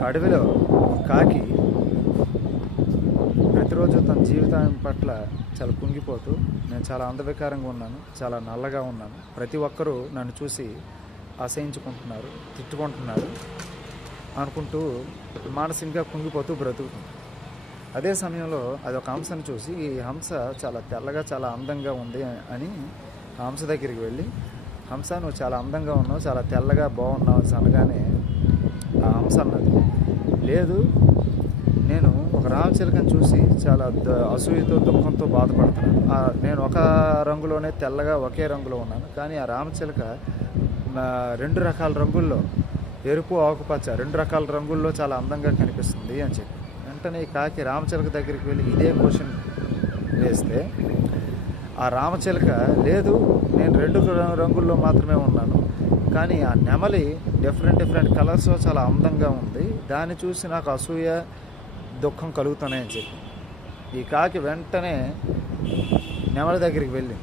ఒక అడవిలో కాకి ప్రతిరోజు తన జీవితం పట్ల చాలా కుంగిపోతూ, నేను చాలా అందవికారంగా ఉన్నాను, చాలా నల్లగా ఉన్నాను, ప్రతి ఒక్కరూ నన్ను చూసి అసహించుకుంటున్నారు, తిట్టుకుంటున్నారు అనుకుంటూ మానసికంగా కుంగిపోతూ బ్రతుకుతుంది. అదే సమయంలో అది ఒక హంసను చూసి, ఈ హంస చాలా తెల్లగా చాలా అందంగా ఉంది అని ఆ హంస దగ్గరికి వెళ్ళి, హంస నువ్వు చాలా అందంగా ఉన్నావు, చాలా తెల్లగా బాగున్నావు అనగానే ఆ హంస అన్నది, లేదు నేను ఒక రామచిలకను చూసి చాలా అసూయతో దుఃఖంతో బాధపడుతున్నాను. నేను ఒక రంగులోనే తెల్లగా ఒకే రంగులో ఉన్నాను, కానీ ఆ రామచిలక రెండు రకాల రంగుల్లో, ఎరుపు ఆకుపచ్చ రెండు రకాల రంగుల్లో చాలా అందంగా కనిపిస్తుంది అని చెప్పి వెంటనే ఈ కాకి రామచిలక దగ్గరికి వెళ్ళి ఇదే క్వశ్చన్ వేస్తే, ఆ రామచిలక లేదు నేను రెండు రంగుల్లో మాత్రమే ఉన్నాను, కానీ ఆ నెమలి డిఫరెంట్ కలర్స్లో చాలా అందంగా ఉంది, దాన్ని చూసి నాకు అసూయ దుఃఖం కలుగుతున్నాయని చెప్పి ఈ కాకి వెంటనే నెమలి దగ్గరికి వెళ్ళి,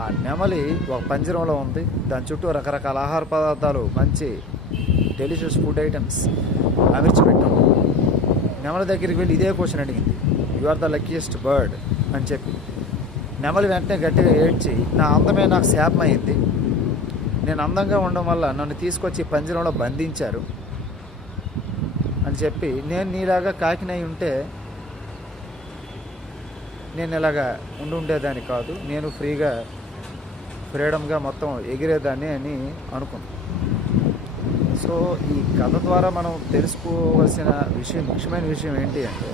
ఆ నెమలి ఒక పంజరంలో ఉంది, దాని చుట్టూ రకరకాల ఆహార పదార్థాలు, మంచి డెలిషియస్ ఫుడ్ ఐటమ్స్ అమర్చిపెట్టాం. నెమలి దగ్గరికి వెళ్ళి ఇదే క్వశ్చన్ అడిగింది, you are the luckiest bird అని చెప్పి. నెమలి వెంటనే గట్టిగా ఏడ్చి, నా అందమే నాకు శాపమైంది, నేను అందంగా ఉండడం వల్ల నన్ను తీసుకొచ్చి పంజరంలో బంధించారు అని చెప్పి, నేను నీలాగా కాకినై ఉంటే నేను ఇలాగా ఉండేదాన్ని కాదు, నేను ఫ్రీడమ్గా మొత్తం ఎగిరేదాన్ని అని అనుకున్నాను. సో ఈ కథ ద్వారా మనం తెలుసుకోవాల్సిన ముఖ్యమైన విషయం ఏంటి అంటే,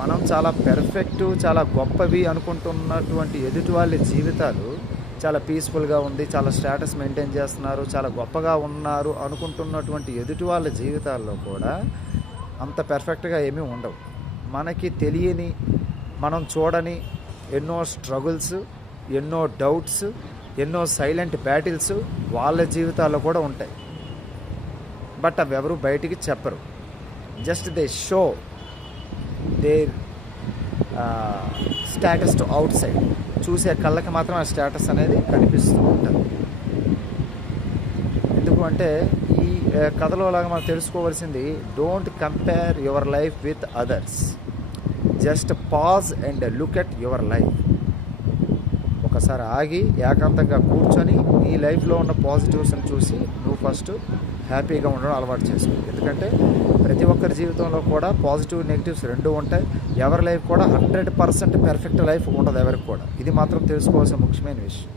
మనం చాలా పెర్ఫెక్ట్ చాలా గొప్పవి అనుకుంటున్నటువంటి ఎదుటి వాళ్ళ జీవితాలు చాలా పీస్ఫుల్గా ఉంది, చాలా స్టేటస్ మెయింటైన్ చేస్తున్నారు, చాలా గొప్పగా ఉన్నారు అనుకుంటున్నటువంటి ఎదుటి వాళ్ళ జీవితాల్లో కూడా అంత పెర్ఫెక్ట్గా ఏమీ ఉండవు. మనకి తెలియని, మనం చూడని ఎన్నో స్ట్రగుల్స్, ఎన్నో డౌట్స్, ఎన్నో సైలెంట్ బ్యాటిల్స్ వాళ్ళ జీవితాల్లో కూడా ఉంటాయి. బట్ అవి ఎవరు బయటికి చెప్పరు. Just they show there status to out side. చూసే కళ్ళకి మాత్రం ఆ స్టేటస్ అనేది కనిపిస్తూ ఉంటుంది. ఎందుకు అంటే ఈ కథలో లాగా మనం తెలుసుకోవాల్సింది, don't compare your life with others, just pause and look at your life. ఒకసారి ఆగి ఏకాంతంగా కూర్చొని నీ లైఫ్లో ఉన్న పాజిటివ్స్ని చూసి నువ్వు ఫస్ట్ హ్యాపీగా ఉండడం అలవాటు చేసుకో. ఎందుకంటే ప్రతి ఒక్కరి జీవితంలో కూడా పాజిటివ్ నెగిటివ్స్ రెండూ ఉంటాయి. ఎవరి లైఫ్ కూడా 100% పెర్ఫెక్ట్ లైఫ్ ఉండదు ఎవరికి కూడా. ఇది మాత్రం తెలుసుకోవాల్సిన ముఖ్యమైన విషయం.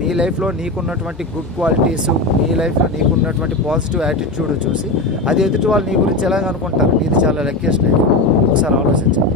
నీ లైఫ్లో నీకున్నటువంటి గుడ్ క్వాలిటీసు, నీ లైఫ్లో నీకున్నటువంటి పాజిటివ్ యాటిట్యూడ్ చూసి అది ఎదుటి వాళ్ళు నీ గురించి ఎలాగ అనుకుంటారు, నీది చాలా లక్కీయెస్ట్ లైఫ్. ఒకసారి ఆలోచించండి.